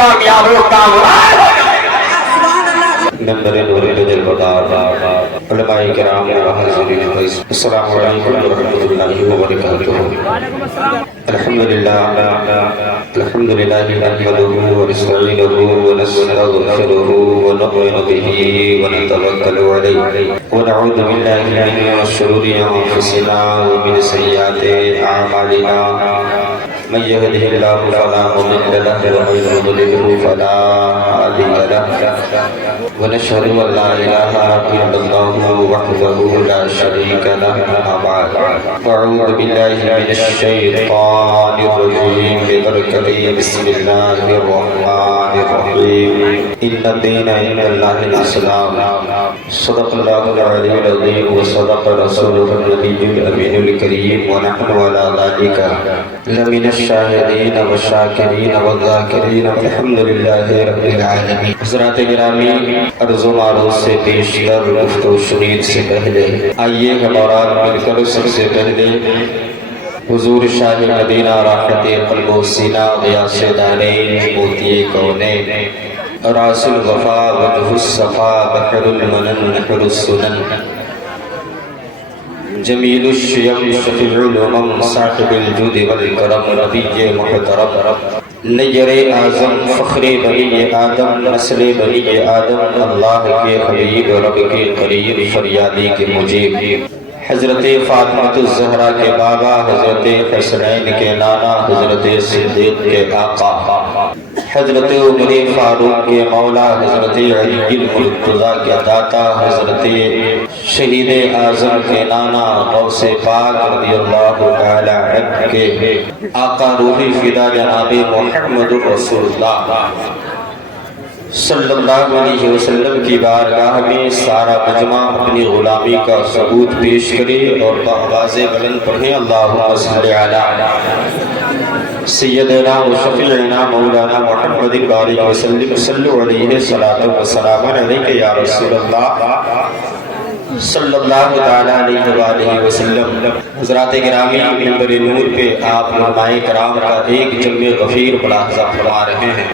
کامیاب ہو کامیاب نمبر نور تجربہ دار علماء کرام و حاضرین السلام علیکم ورحمۃ اللہ وبرکاتہ الحمدللہ نحمدہ ونستعینہ ونستغفرہ ونؤمن بہ ونتوکل علیہ ونعوذ باللہ من شرور انفسنا ومن سیئات اعمالنا من يهده الله فلا مضل له ومن يضلل فلا هادي له ونشهد ان لا اله الا الله وحده لا شريك له اما بعد اعوذ بالله من الشيطان الرجيم ببركته بسم الله الرحمن الرحيم ان الدين عند الله الاسلام صدق الله العلي العظيم وصدق رسوله النبي الامين الكريم ونحن على ذلك لمن الشاہدین والشاکرین والذاکرین والحمد للہ رب العالمین۔ حضرات گرامی، عرض و معروض سے پیش در گفت و شنید سے پہلے آئیے ہمارا مل کر سب سے پہلے حضور شاہ مدینہ راحت قلب و سینہ غیاث دارین موتی کونین راس الوفا وجہ الصفا بحر المنن نحر السنن جمیل الشیم شفیع الامم صاحب الجود والکرم نبی محترم نیر اعظم فخر بنی آدم نسل بنی آدم اللہ کے حبیب رب کے قریب فریادی کے مجیب حضرت فاطمہ الزہرا کے بابا حضرت حسنین کے نانا حضرت صدیق کے آقا حضرت عمر فاروق کے مولا حضرت علی المرتضیٰ کے داتا حضرت شہید اعظم کے نانا غوث پاک رضی اللہ تعالی عنہ کے آقا روحی فدا جناب محمد رسول اللہ صلی اللہ علیہ وسلم کی بارگاہ میں سارا مجمع اپنی غلامی کا ثبوت پیش کرے اور بآواز بلند پڑھیں اللہم صلی علی سیدنا و شفیعنا مولانا محمد بارک وسلم صلو علیہ صلاۃ و سلام علیک یا رسول اللہ صلی اللہ تعالی علیہ وآلہ وسلم۔ حضرات گرامی، منبر نور پہ آپ علماء کرام کا ایک جمع غفیر ملاحظہ فرما رہے ہیں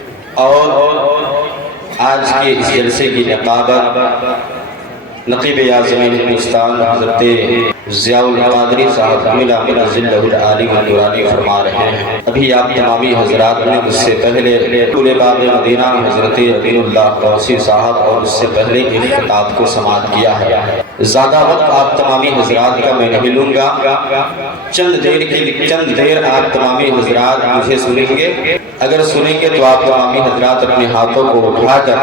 اور آج کے اس جلسے کی نقابت نقیب اعظم ہندوستان حضرت ضیاء القادری صاحب ملا من ذلہ العالی والنورانی فرما رہے ہیں۔ ابھی آپ تمامی حضرات نے مجھ سے پہلے طول باب مدینہ حضرت عطیہ اللہ غوثی صاحب اور اس سے پہلے ایک خطاب کو سماعت کیا ہے۔ زیادہ وقت آپ تمامی حضرات کا میں نہیں لوں گا، چند دیر آپ تمامی حضرات مجھے سنیں گے۔ اگر سنیں گے تو آپ تمامی حضرات اپنے ہاتھوں کو اٹھا کر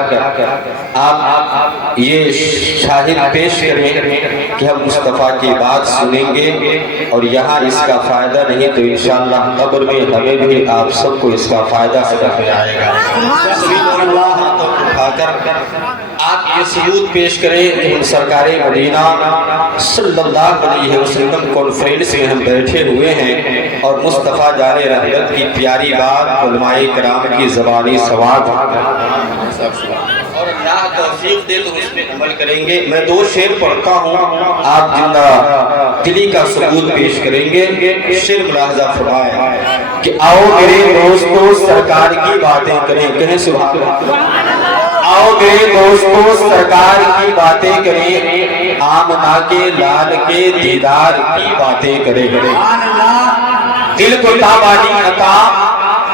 آپ یہ شاہد پیش کریں کہ ہم مصطفیٰ کی بات سنیں گے اور یہاں اس کا فائدہ نہیں تو انشاءاللہ قبر میں ہمیں بھی آپ سب کو اس کا فائدہ حاصل آئے گا۔ آپ یہ ثبوت پیش کریں کہ ہم سرکار مدینہ صلی اللہ علیہ وسلم کانفرنس میں ہم بیٹھے ہوئے ہیں اور مصطفیٰ جان رحمت کی پیاری بات علماء کرام کی زبانی سواد اور اللہ توفیق دے تو اس میں عمل کریں گے۔ میں دو شعر پڑھتا ہوں، آپ زندہ دلی کا ثبوت پیش کریں گے۔ شعر ملاحظہ فرمائیں کہ آؤ میرے دوستو سرکار کی باتیں کریں، کہیں سبحان اللہ۔ آؤ میرے دوستو سرکار کی باتیں کریں، آمنہ کے لال کے دیدار کی باتیں کریں۔ دل کو تابانی عطا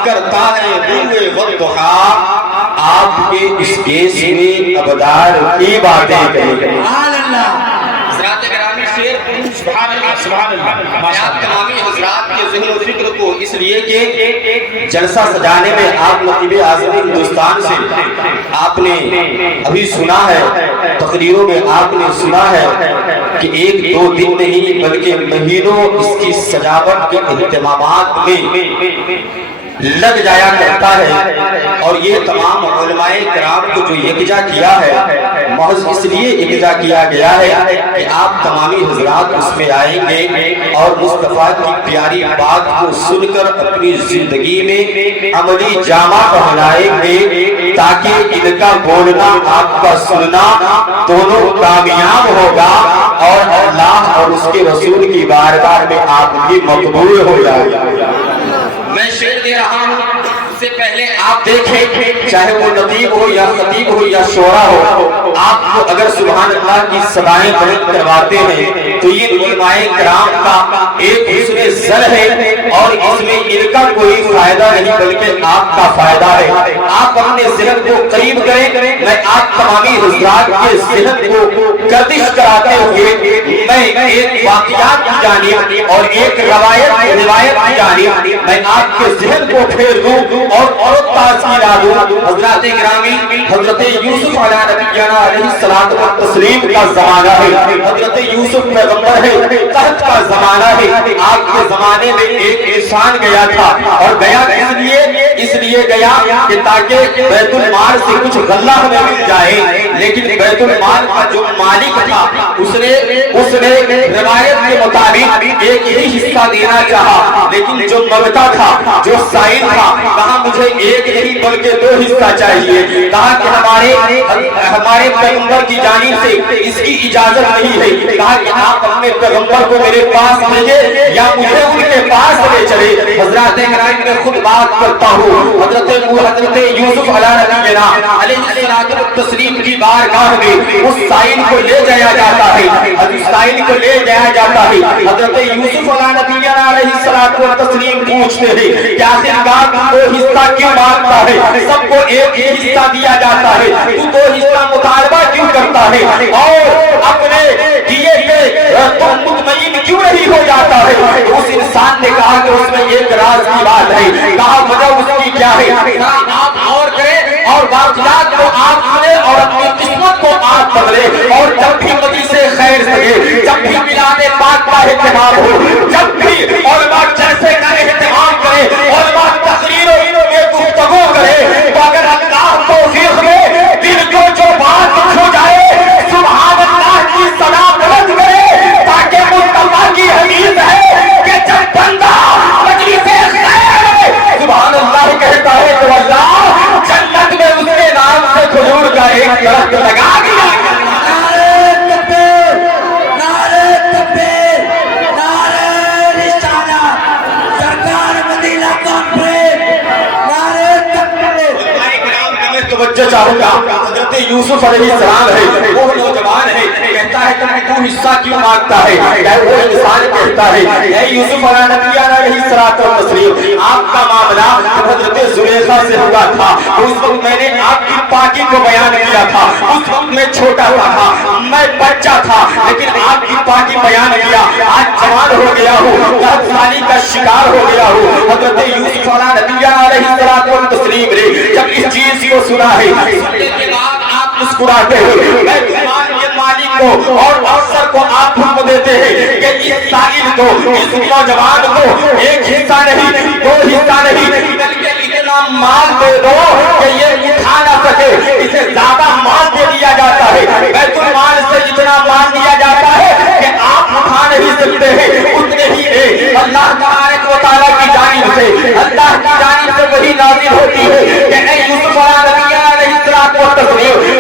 کرتا ہے روح والضحا، آپ کے اس گیس میں ابدار کی باتیں کریں۔ حضرات گرامی شعر سبحان اللہ سبحان اللہ، میں آپ تمامی حضرات کے ذہن و فکر کو اس لیے کہ جلسہ سجانے میں آپ نقیب اعظم ہندوستان سے آپ نے ابھی سنا ہے، تقریروں میں آپ نے سنا ہے کہ ایک دو دن نہیں بلکہ مہینوں اس کی سجاوٹ کے اہتمامات میں لگ جایا کرتا ہے اور یہ تمام علماء کرام کو جو یکجا کیا ہے محض اس لیے یکجا کیا گیا ہے کہ آپ تمامی حضرات اس میں آئیں گے اور مصطفیٰ کی پیاری بات کو سن کر اپنی زندگی میں عملی جامہ پہنائیں گے تاکہ ان کا بولنا آپ کا سننا دونوں کامیاب ہوگا اور اللہ اور اس کے رسول کی بارگاہ میں آپ کی مقبول ہو جائے گا۔ میں شعر دے رہا ہوں سے پہلے آپ دیکھیں چاہے وہ نطیب ہو یا خطیب ہو یا شعرا ہو، آپ کو اگر سبحان اللہ کی صدائیں بلند کرواتے ہیں تو یہ علماء کرام کا ایک حسن زن ہے اور اس میں ان کا کوئی فائدہ نہیں بلکہ آپ کا فائدہ ہے۔ آپ اپنے ذہن کو قریب کریں، میں آپ تمامی حضرات کے ذہن کو گردش کراتے ہوئے میں ایک واقعات کی جانب اور ایک روایت کی جانب میں آپ کے ذہن کو پھیر دوں اور تاثیر دوں۔ حضرات گرامی، حضرت یوسف علیہ نبینا علیہ الصلوۃ والتسلیم کا زمانہ ہے، حضرت یوسف پیغمبر ہے، قحط کا زمانہ ہے۔ آپ کے زمانے میں ایک انسان گیا تھا اور گیا اس لیے گیا کہ تاکہ بیت المال سے کچھ غلہ ہمیں مل جائے، لیکن بیت المال کا جو مالک تھا اس نے روایت کے مطابق ایک ہی حصہ دینا چاہا، لیکن جو مغتا تھا، جو سائل تھا، کہا مجھے ایک نہیں بلکہ 2 حصہ چاہیے۔ کہا کہ ہمارے پیغمبر کی جانب سے اس کی اجازت نہیں ہے۔ کہا کہ آپ اپنے پیغمبر کو میرے پاس بھیجے یا مجھے ان کے پاس لے چلے۔ حضرات کرام میں خود بات کرتا ہوں، حضرت یوسف علیہ نبینا علیہ الصلوۃ والتسلیم کی بارگاہ میں اس سائل کو لے جایا جاتا ہے، حضرت یوسف علیہ نبینا علیہ الصلوۃ والتسلیم پوچھتے ہیں کہ آخرکار تو حصہ کیوں مانگتا ہے؟ سب کو ایک ہی حصہ دیا جاتا ہے، تو 2 حصہ مطالبہ کیوں کرتا ہے اور اپنے دیے پہ تم مطمئن کیوں نہیں ہو جاتا ہے؟ اس انسان نے کہا کہ اس میں ایک راز کی بات ہے۔ کہا وجہ اس کی کیا ہے؟ آپ اور کریں اور واقعات کو آپ سنیں اور اپنی قسمت کو آپ بدلے، اور جب بھی مدی سے خیر سکے، جب بھی ملاد پاک کا اہتمام ہو، جب بھی علماء جیسے کا اہتمام کرے، علماء تقریروں میں گفتگو کرے، تو اگر اللہ توفیق دے دل کو جو بات کھو جائے سبحان اللہ کی صدا بلند کرے، تاکہ مصطفیٰ کی حدیث ہے کہ جب بندہ مجلس خیر میں سبحان اللہ کہتا ہے تو اللہ جنت میں اس کے نام سے کھجور کا ایک درخت لگا دیا۔ توجہ چاہوں گا، حضرت یوسف علیہ السلام ہے، وہ نوجوان ہے، کہتا ہے کہ تو حصہ کیوں مانگتا ہے؟ وہ انسان کہتا ہے اے یوسف علیہ السلام، آپ کا معاملہ حضرت زلیخا سے ہوا تھا، اس وقت میں نے آپ کی پاکی کو بیان کیا تھا، اس وقت میں چھوٹا تھا، میں بچہ تھا، لیکن آپ کی پاکی بیان کیا، آج جوان ہو گیا ہوں، قحط سالی کا شکار ہو گیا ہوں۔ حضرت یوسف علیہ السلام نے جب اس چیز کو سنا ہے، سننے کے بعد آپ مسکراتے ہیں، میں تمہارے مالک کو اور افسر کو آپ حکم دیتے ہیں کہ اس سائل کو، اس نوجوان کو ایک حصہ نہیں 2 حصہ نہیں بلکہ اتنا مال دے دو کہ یہ اٹھا نہ سکے، اسے زیادہ مال دے دیا جاتا ہے، بیت المال سے اتنا مال دیا جاتا ہے کہ آپ اٹھا نہیں سکتے ہیں، اتنے ہی اللہ تبارک و تعالیٰ کی جانب سے، اللہ کی جانب سے وہی نازل ہوتی ہے کہ اے یوسف علیہ السلام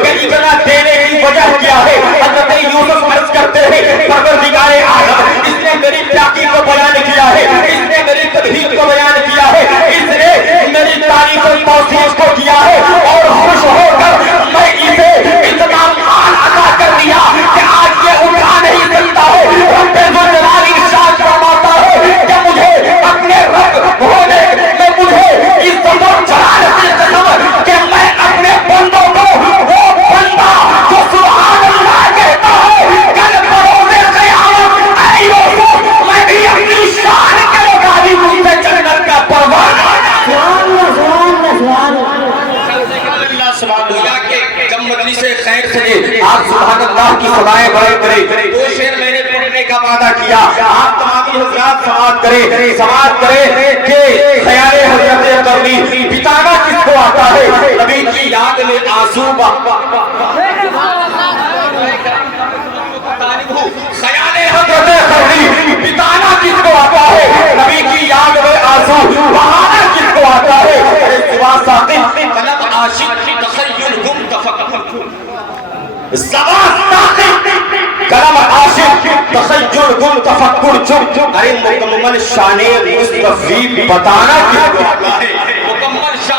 کہ اتنا دینے کی وجہ کیا ہے؟ حضرت یوسف عرض کرتے ہیں پروردگار عالم، اس نے میری پاکی کو بیان کیا ہے، اس نے میری تدبیر کو بیان کیا ہے، اس نے میری تعریف و توصیف کو کیا ہے، اور خوش ہو کر میں اسے اتنا مال عطا کر دیا کہ آج یہ اٹھا نہیں سکتا ہے۔ رب ذوالجلال ارشاد فرماتا ہے کہ مجھے اپنے رب ہونے میں مجھے عزت و جلالت کی قسم کہ میں اپنے بندوں کو وہ بندہ جو سبحان اللہ کہتا ہے کل بروز قیامت اے یوسف میں بھی اپنی شان کے مطابق مجھ سے جنت کا پروانہ جب مجلس خیر سجے آپ سبحان اللہ کی صدائیں بلند کریں۔ 2 شعر میں نے پڑھنے کا وعدہ کیا، آپ تمامی حضرات سماعت کریں کہ خیال حضرت قرنی بتانا کس کو آتا ہے؟ نبی کی یاد میں آنسو خیال حضرت قرنی بتانا کس کو آتا ہے؟ نبی کی یاد میں آنسو بہانا کس کو آتا ہے؟ سوا ساقط قلب عاشق تخیل گم تفکر، سوا ساقط قلب عاشق تخیل گم تفکر چپ۔ ارے مکمل شان مصطفی بتانا کس کو آتا ہے؟ مکمل شان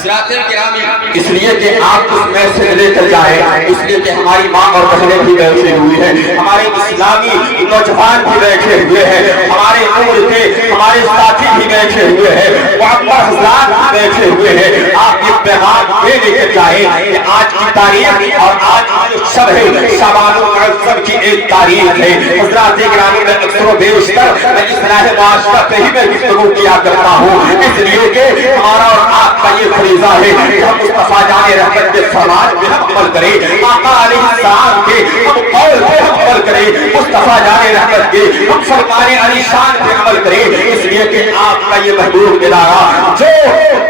اس لیے کہ آپ اس میں سے لے کر جائیں، اس لیے کہ ہماری ماں اور بہنیں بھی بیٹھے ہوئی ہیں، ہمارے اسلامی نوجوان بھی بیٹھے ہوئے ہیں، ہمارے عمر کے ہمارے ساتھی بھی بیٹھے ہوئے ہیں، معمر حضرات بھی بیٹھے ہوئے ہیں۔ آپ یہ پیغام یہ لے کر جائیں کہ آج کی تاریخ اور آج کی جو شب ہے شعبان المعظم کی ایک تاریخ ہے۔ حضرات گرامی میں اکثر و بیشتر میں اصلاح معاشرہ پہ ہی میں گفتگو کیا کرتا ہوں، اس لیے کہ ہمارا اور آپ کا یہ فریضہ ہے کہ ہم مصطفیٰ جان رحمت کے فرمان پہ ہم عمل کریں، آقا علیہ السلام کے ہم قول پہ ہم عمل کریں، مصطفیٰ جان رحمت کے ہم فرمان علی شان پہ عمل کریں، اس لیے کہ آپ کا یہ محبوب ادارہ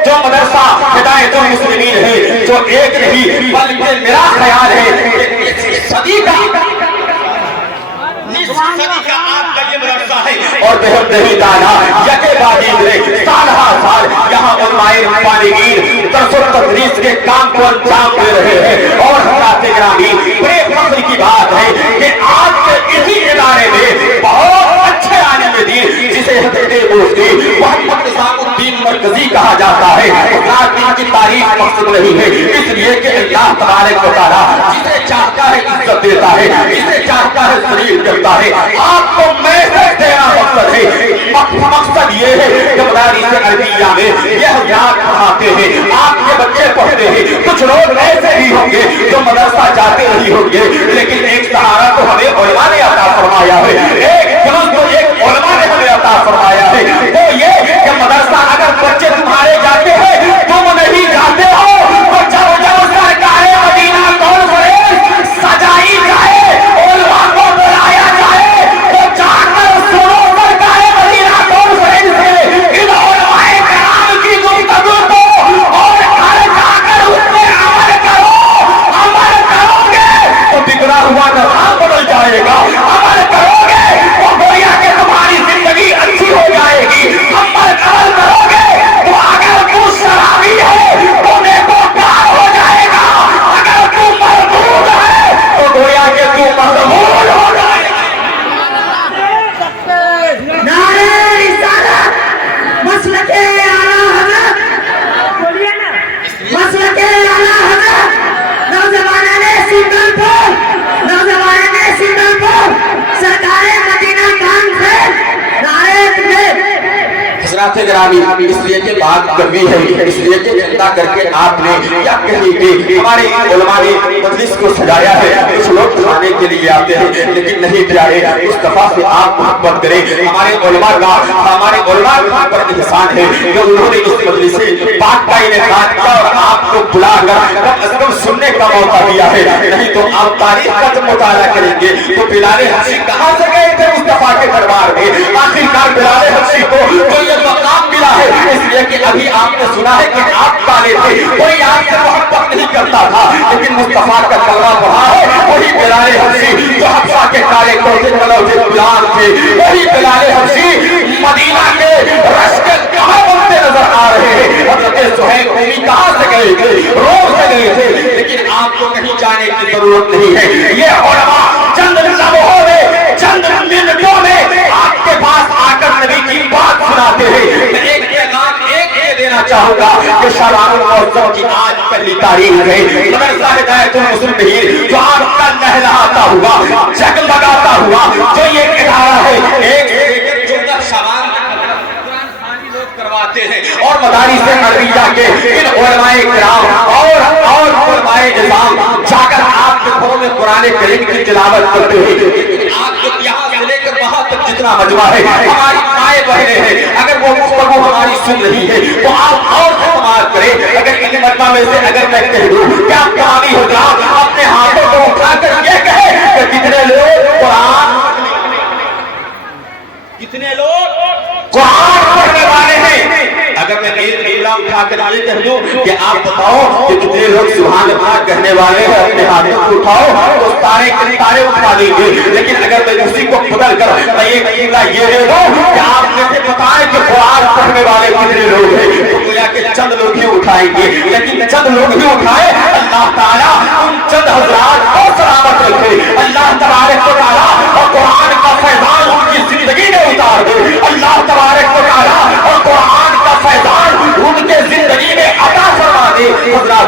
جو مدرسہ ہدایت المسلمین ہے، جو ایک نہیں بلکہ میرا خیال ہے کہ صدی کا آپ کا یہ مدرسہ ہے اور بہت نہیں دانا یکے بادی گرے سال ہر سال یہاں علماء ربانیین درس و تدریس کے کام کو انجام دے رہے ہیں، اور حضرات گرامی بڑے فخر کی بات ہے کہ آج کے اسی ادارے میں بہت اچھے عالم دین جسے حضرت مفتی محمد نظام الدین مرکزی کہا جاتا ہے، حضرات دین کی تاریخ مقصد نہیں ہے، اس لیے کہ اللہ تبارک و تعالی جسے چاہتا ہے عزت دیتا ہے، جسے چاہتا ہے ذلیل کرتا ہے۔ آپ کو محنت دینا مقصد ہے، مقصد یہ ہے کہ مدارس عربیہ میں یہ حضرات پڑھاتے ہیں، آپ کے بچے پڑھتے ہیں، کچھ لوگ ایسے بھی ہوں گے جو مدرسہ جاتے نہیں ہوں گے، لیکن ایک سہارا تو ہمیں علماء نے عطا فرمایا ہے، ایک درست تو ایک علماء نے ہمیں عطا فرمایا ہے، وہ یہ کہ مدرسہ اگر بچے تمہارے جاتے ہیں تم نہیں جاتے ہو تو جب سرکار مدینہ کانفرنس سجائی جائے، علماء کو بلایا جائے تو جا کر سنو سرکار مدینہ کانفرنس سے ان علماء کرام کی گفتگو کو، اور گھر جا کر اس میں عمل کرو گے تو بگڑا ہوا نظام بدل جائے گا، عمل کرو گے تو گویا کہ تمہاری زندگی اچھی ہو جائے گی، عمل کرو گے تو اگر تو شرابی ہے تو نیکوکار ہو جائے گا، اگر تو مردود ہے تو گویا کہ تو مضمون ہو جائے گا۔ نعرہ رسالت، مسلک اعلیٰ حضرت، مسلک اعلیٰ حضرت، نوجوانان سلطانپور، نوجوانان سلطانپور، سرکار مدینہ کانفرنس، نعرہ تکبیر۔ حضرات گرامی اس لیے کہ بات کمی ہے، اس لیے کہ چندہ کر کے آپ نے یا کہیں کہ ہمارے علماء نے مجلس کو سجایا ہے، کچھ لوگ کھانے کے لیے آتے ہیں لیکن نہیں پیارے، اس دفعہ سے آپ محبت کریں، ہمارے علماء پر احسان ہے کہ انہوں نے اس مجلس سے بات کا انعقاد کیا اور آپ کو بلا کر کم از کم سننے کا موقع دیا ہے، نہیں تو آپ تاریخ کا جب مطالعہ کریں گے تو بلال حبشی کہاں سے گئے تھے مصطفیٰ کے دربار میں، آخرکار بلال حبشی کو یہ مقام ملا ہے، اس لیے کہ ابھی آپ نے سنا ہے کہ آپ کالے تھے، کوئی آپ سے محبت نہیں کرتا تھا، لیکن مصطفیٰ کا کلمہ پڑھا ہے، وہی بلال حبشی جو حبشہ کے کالے کوٹے کلوٹے غلام تھے، وہی بلال حبشی مدینہ کے رش کے کہاں بنتے نظر آ رہے ہیں۔ حضرت سہیل رومی کہاں سے گئے تھے؟ روم سے گئے تھے، لیکن آپ کو کہیں جانے کی ضرورت نہیں ہے، یہ علماء چند لمحوں میں چند منٹوں میں آپ کے پاس آ کر نبی کی بات سناتے ہیں۔ میں ایک پیغام یہ دینا چاہوں گا کہ شعبان المعظم کی آج پہلی تاریخ ہے، مدرسہ ہدایت المسلمین جو آپ کا لہلہاتا ہوا، جگمگاتا ہوا جو یہ ادارہ ہے، ایک جملہ شعبان کرواتے ہیں، اور مدارس عربیہ کے ان علماء کرام اور علماء نظام جا کر آپ کے گھروں میں قرآن کریم کی تلاوت کرتے ہیں۔ آپ کو یہاں سے لے کر وہاں تک جتنا مجمع ہے، ہماری مائیں بہنیں ہیں، اگر وہ گفتگو ہماری سن رہی ہے تو آپ اور استعمال کریں۔ اگر ان مجمع میں سے اگر میں کہہ دوں کہ آپ کامی ہو جاؤ، اپنے ہاتھوں کو اٹھا کر یہ کہے کہ کتنے لوگ قرآن پڑھنے والے ہیں، اگر میں ایک جملہ اٹھا کر یہ کہہ دوں کہ آپ بتاؤ کہ کتنے لوگ سبحان اللہ کہنے والے ہیں، اپنے ہاتھوں کو اٹھاؤ تو تارے اٹھا دیں گے، لیکن اگر میں اسی کو بدل کر میں ایک جملہ یہ دے دوں کہ آپ میں سے بتائیں کہ قرآن پڑھنے والے کتنے لوگ ہیں، تو گویا کہ چند لوگ ہی اٹھائیں گے، لیکن چند لوگ ہی اٹھائے، اللہ تعالیٰ ان چند حضرات کو سلامت رکھے، اللہ تبارک و تعالیٰ اور قرآن کا فیضان ان کی زندگی میں اتار دے، اللہ تبارک و تعالیٰ اور قرآن کا فیضان ان کے زندگی میں عطا فرما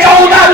14